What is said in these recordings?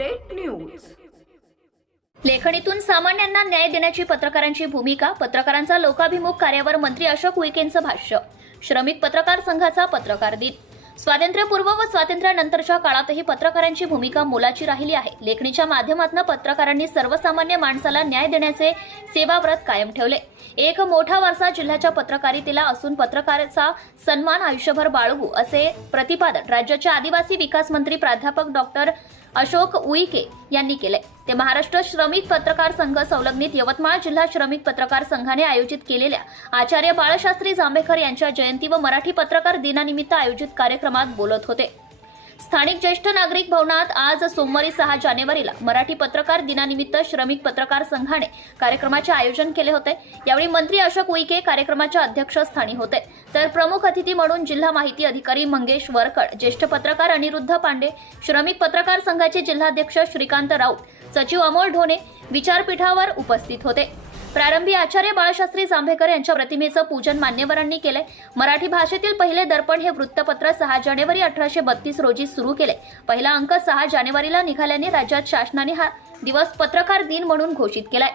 Update news. लेखणीतून सामान्यांना न्याय देण्याची पत्रकारांची भूमिका पत्रकारांचा लोकाभिमुख कार्यावर मंत्री अशोक उईकेंचं भाष्य. श्रमिक पत्रकार संघाचा पत्रकार दिन. स्वातंत्र्यपूर्व व स्वातंत्र्यानंतरच्या काळातही पत्रकारांची भूमिका मोलाची राहिली आहे. लेखणीच्या माध्यमातून पत्रकारांनी सर्वसामान्य माणसाला न्याय देण्याचे सेवाव्रत कायम ठेवले. एक मोठा वारसा जिल्ह्याच्या पत्रकारितेला असून पत्रकाराचा सन्मान आयुष्यभर बाळगू असे प्रतिपादन राज्याचे आदिवासी विकास मंत्री प्राध्यापक डॉक्टर अशोक उईके यांनी केले. ते महाराष्ट्र श्रमिक पत्रकार संघ संलग्नित यवतमाळ जिल्हा श्रमिक पत्रकार संघाने आयोजित केलेल्या आचार्य बाळशास्त्री जांभेकर यांच्या जयंती व मराठी पत्रकार दिनानिमित्त आयोजित कार्यक्रमात बोलत होते. स्थानिक ज्येष्ठ नागरिक भवनात आज सोमवारी सहा जानेवारीला मराठी पत्रकार दिनानिमित्त श्रमिक पत्रकार संघाने कार्यक्रमाचे आयोजन केले होते. यावेळी मंत्री अशोक उईके कार्यक्रमाच्या अध्यक्षस्थानी होते. तर प्रमुख अतिथी म्हणून जिल्हा माहिती अधिकारी मंगेश वरकड ज्येष्ठ पत्रकार अनिरुद्ध पांडे श्रमिक पत्रकार संघाचे जिल्हाध्यक्ष श्रीकांत राऊत सचिव अमोल ढोणे विचारपीठावर उपस्थित होते. प्रारंभी आचार्य बाळशास्त्री जांभेकर यांच्या प्रतिमेचं पूजन मान्यवरांनी केले मराठी भाषेतील पहिले दर्पण हे वृत्तपत्र सहा जानेवारी अठराशे बत्तीस रोजी सुरू केले पहिला अंक सहा जानेवारीला निघाल्याने राज्यात शासनाने हा दिवस पत्रकार दिन म्हणून घोषित केलाय.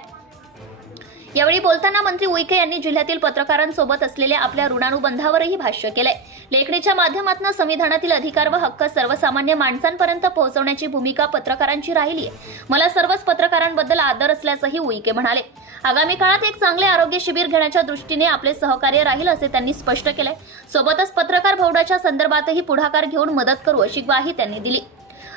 यावेळी बोलताना मंत्री उईके यांनी जिल्ह्यातील पत्रकारांसोबत असलेल्या आपल्या ऋणानुबंधावरही भाष्य केलंय. लेखणीच्या माध्यमातून संविधानातील अधिकार व हक्क सर्वसामान्य माणसांपर्यंत पोहोचवण्याची भूमिका पत्रकारांची राहिली आहे मला सर्वच पत्रकारांबद्दल आदर असल्याचंही उईके म्हणाले. आगामी काळात एक चांगले आरोग्य शिबिर घेण्याच्या दृष्टीने आपले सहकार्य राहील असे त्यांनी स्पष्ट केलंय. सोबतच पत्रकार भौडाच्या संदर्भातही पुढाकार घेऊन मदत करू अशी ग्वाही त्यांनी दिली.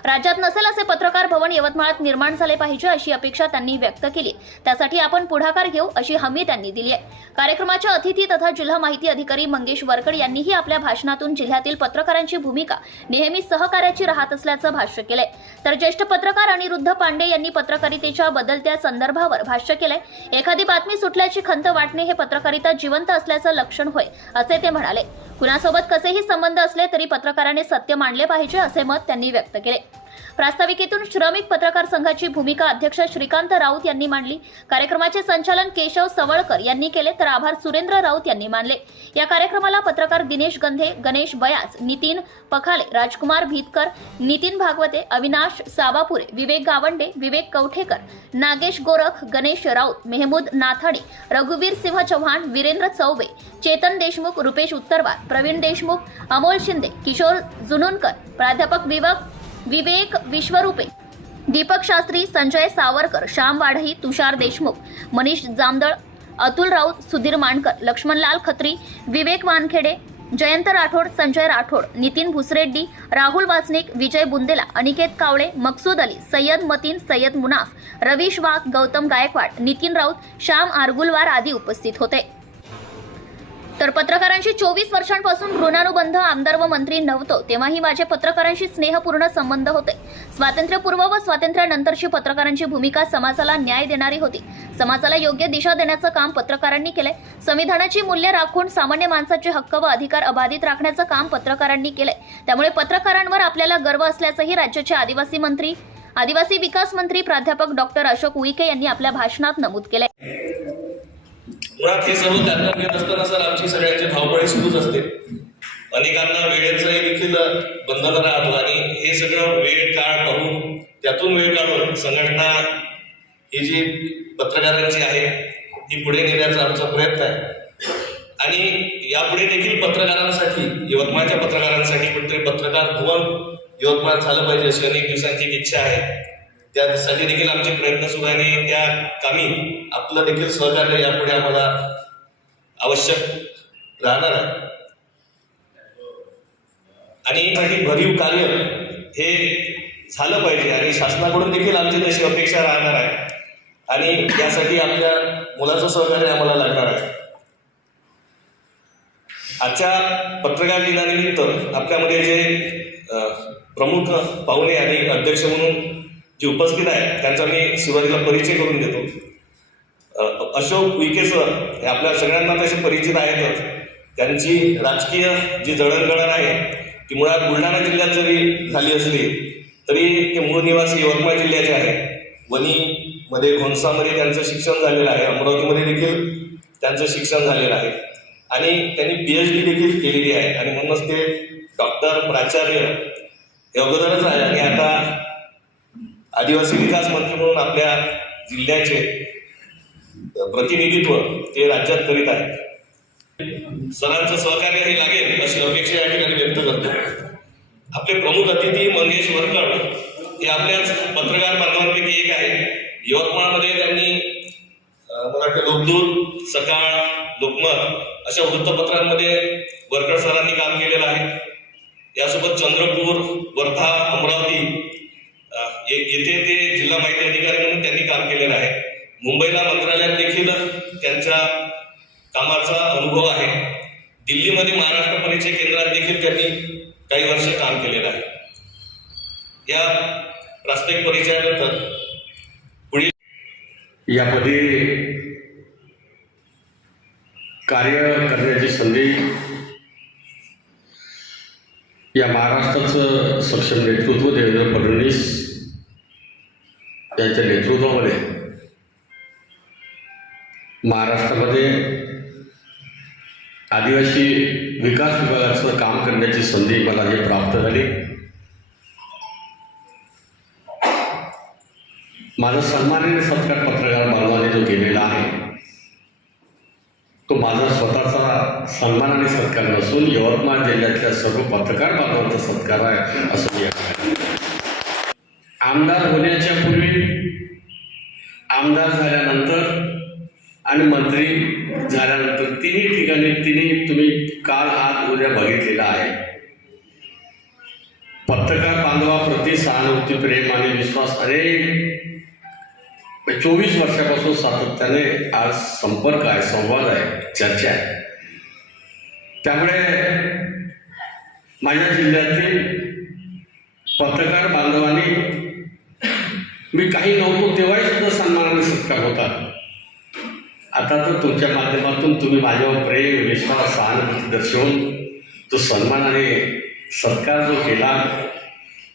राज्यात नसेल असे पत्रकार भवन यवतमाळात निर्माण झाले पाहिजे अशी अपेक्षा त्यांनी व्यक्त केली. त्यासाठी आपण पुढाकार घेऊ अशी हमी त्यांनी दिली आहे. कार्यक्रमाच्या अतिथी तथा जिल्हा माहिती अधिकारी मंगेश वरकड यांनीही आपल्या भाषणातून जिल्ह्यातील पत्रकारांची भूमिका नेहमी सहकार्याची राहत असल्याचं भाष्य केलंय. तर ज्येष्ठ पत्रकार अनिरुद्ध पांडे यांनी पत्रकारितेच्या बदलत्या संदर्भावर भाष्य केलंय. एखादी बातमी सुटल्याची खंत वाटणे हे पत्रकारिता जिवंत असल्याचं लक्षण होय असे ते म्हणाले. कुणासोबत कसेही संबंध असले तरी पत्रकाराने सत्य मांडले पाहिजे असे मत त्यांनी व्यक्त केले. प्रास्ताविकेतून श्रमिक पत्रकार संघाची भूमिका अध्यक्ष श्रीकांत राऊत यांनी मांडली. कार्यक्रमाचे संचालन केशव सवळकर यांनी केले तर आभार सुरेंद्र राऊत यांनी मानले. या कार्यक्रमाला पत्रकार दिनेश गंधे गणेश बयाज नितीन पखाले राजकुमार भीतकर नितीन भागवते अविनाश साबापुरे विवेक गावंडे विवेक कवठेकर नागेश गोरख गणेश राऊत मेहमूद नाथाडे रघुवीर सिंह चव्हाण वीरेंद्र चौबे चेतन देशमुख रुपेश उत्तरवार प्रवीण देशमुख अमोल शिंदे किशोर जुनुनकर प्राध्यापक विवक विवेक विश्वरूपे. दीपक शास्त्री संजय सावरकर श्याम वाढई तुषार देशमुख मनीष जामदळ अतुल राऊत सुधीर मानकर लक्ष्मणलाल खत्री विवेक वानखेडे जयंत राठोड संजय राठोड नितीन भुसरेड्डी राहुल वासनिक विजय बुंदेला अनिकेत कावळे मकसूद अली सय्यद मतीन सय्यद मुनाफ रवीश वाघ गौतम गायकवाड नितीन राऊत श्याम आरगुलवार आदी उपस्थित होते. तर पत्रकारांशी चोवीस वर्षांपासून ऋणानुबंध आमदार व मंत्री नव्हतो तेव्हाही माझे पत्रकारांशी स्नेहपूर्ण संबंध होते. स्वातंत्र्यपूर्व व स्वातंत्र्यानंतरची पत्रकारांची भूमिका समाजाला न्याय देणारी होती. समाजाला योग्य दिशा देण्याचं काम पत्रकारांनी केलंय. संविधानाची मूल्य राखून सामान्य माणसाचे हक्क व अधिकार अबाधित राखण्याचं काम पत्रकारांनी केलंय. त्यामुळे पत्रकारांवर आपल्याला गर्व असल्याचंही राज्याचे आदिवासी मंत्री आदिवासी विकास मंत्री प्राध्यापक डॉक्टर अशोक उईके यांनी आपल्या भाषणात नमूद केलंय. मुळात हे सर्व त्यांना घेत असताना सर आमची सगळ्यांची धावपळी सुरूच असते. अनेकांना वेळेचंही देखील बंधन राहतो आणि हे सगळं वेळ काळ पाहून त्यातून वेळ काढून संघटना ही जी पत्रकारांची आहे ती पुढे नेण्याचा आमचा प्रयत्न आहे. आणि यापुढे देखील पत्रकारांसाठी यवतमाळच्या पत्रकारांसाठी कुठेतरी पत्रकार भुवन यवतमाळ झालं पाहिजे अशी अनेक दिवसांची इच्छा आहे. त्यासाठी देखील आमचे प्रयत्न सुरू आहे आणि त्या कामी आपलं देखील सहकार्य यापुढे आम्हाला आवश्यक राहणार आहे. आणि यासाठी भरीव कार्य हे झालं पाहिजे आणि शासनाकडून देखील आमची तशी अपेक्षा राहणार आहे. आणि यासाठी आपल्या मुलाचं सहकार्य आम्हाला लागणार आहे. आजच्या पत्रकार दिनानिमित्त आपल्यामध्ये जे प्रमुख पाहुणे आणि अध्यक्ष म्हणून जे उपस्थित आहेत त्यांचा मी सुरुवातीला परिचय करून देतो. अशोक उईके सर हे आपल्या सगळ्यांना तसे परिचित आहेतच. त्यांची राजकीय जी जडणघडण आहे ती मुळात बुलढाणा जिल्ह्यात जरी झाली असली तरी ते मूळ निवासी यवतमाळ जिल्ह्याचे आहे वणीमध्ये घोणसामध्ये त्यांचं शिक्षण झालेलं आहे अमरावतीमध्ये देखील त्यांचं शिक्षण झालेलं आहे. आणि त्यांनी पी एच डी देखील केलेली आहे. आणि म्हणूनच ते डॉक्टर प्राचार्य हे अगोदरच आहे. आणि आता आदिवासी विकास मंत्री म्हणून आपल्या जिल्ह्याचे प्रतिनिधित्व ते राज्यात करीत आहेत. सरांचं सहकार्य हे लागेल अशी अपेक्षा या ठिकाणी व्यक्त करतो. आपले प्रमुख अतिथी मंगेश वरकड हे आपल्याच पत्रकार बांधवांपैकी एक आहे यवतमाळमध्ये त्यांनी मला वाटतं लोकदूत सकाळ लोकमत अशा वृत्तपत्रांमध्ये वरकड सरांनी काम केलेलं आहे. यासोबत चंद्रपूर वर्धा अमरावती येथे ते जिल्हा माहिती अधिकारी म्हणून त्यांनी काम केलेलं आहे. मुंबईला मंत्रालयात देखील त्यांच्या कामाचा अनुभव आहे. दिल्लीमध्ये महाराष्ट्र परिचय केंद्रात देखील त्यांनी काही वर्ष काम केलेलं आहे. या प्रास्ताविक परिचयानंतर पुढील यामध्ये कार्य करण्याची संधी या महाराष्ट्राचं सक्षम नेतृत्व देवेंद्र फडणवीस यांच्या नेतृत्वामध्ये महाराष्ट्रामध्ये आदिवासी विकास विभागाचं काम करण्याची संधी मला हे प्राप्त झाली. माझा सन्माननीय सत्कार पत्रकार बांधवाने जो केलेला आहे तो माझा स्वतःचा सन्मान आणि सत्कार नसून यवतमाळ जिल्ह्यातल्या सर्व पत्रकार बांधवांचा सत्कार आहे असं मी आमदार होण्याच्या पूर्वी आमदार झाल्यानंतर आणि मंत्री झाल्यानंतर तिन्ही ठिकाणी तिन्ही तुम्ही काल आज उद्या बघितलेला आहे. पत्रकार बांधवाप्रती सहानुभूती प्रेम आणि विश्वास अरे म्हणजे चोवीस वर्षापासून सातत्याने आज संपर्क आहे संवाद आहे चर्चा आहे. त्यामुळे माझ्या जिल्ह्यातील पत्रकार बांधवांनी मी काही नव्हतो तेव्हाही सुद्धा सन्मानाने सत्कार होता. आता तर तुमच्या माध्यमातून तुम्ही माझ्यावर प्रेम विश्वास सहानुभूती दर्शवून तो सन्मानाने सत्कार जो केला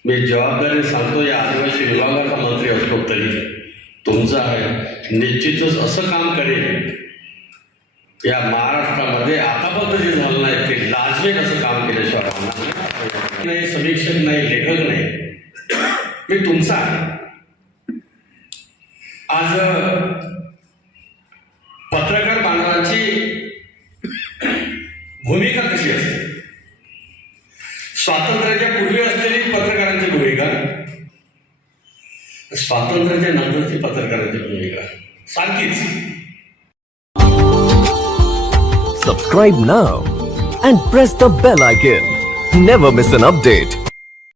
मी जबाबदारी सांगतो या आदिवासी विभागाचा मंत्री असलो तरी तुमचं आहे. निश्चितच असं काम करेल या महाराष्ट्रामध्ये आतापर्यंत जे झालं नाही ते लाजवेल असं काम केल्याशिवाय राहणार नाही समीक्षक नाही लेखक नाही. मी तुमचा आहे. आज पत्रकार बांधवांची भूमिका कशी असते? स्वातंत्र्याच्या पूर्वी असलेली पत्रकारांची भूमिका स्वातंत्र्याच्या नंतरची पत्रकारांची भूमिका. सारखीच. Subscribe now and press the bell icon never miss an update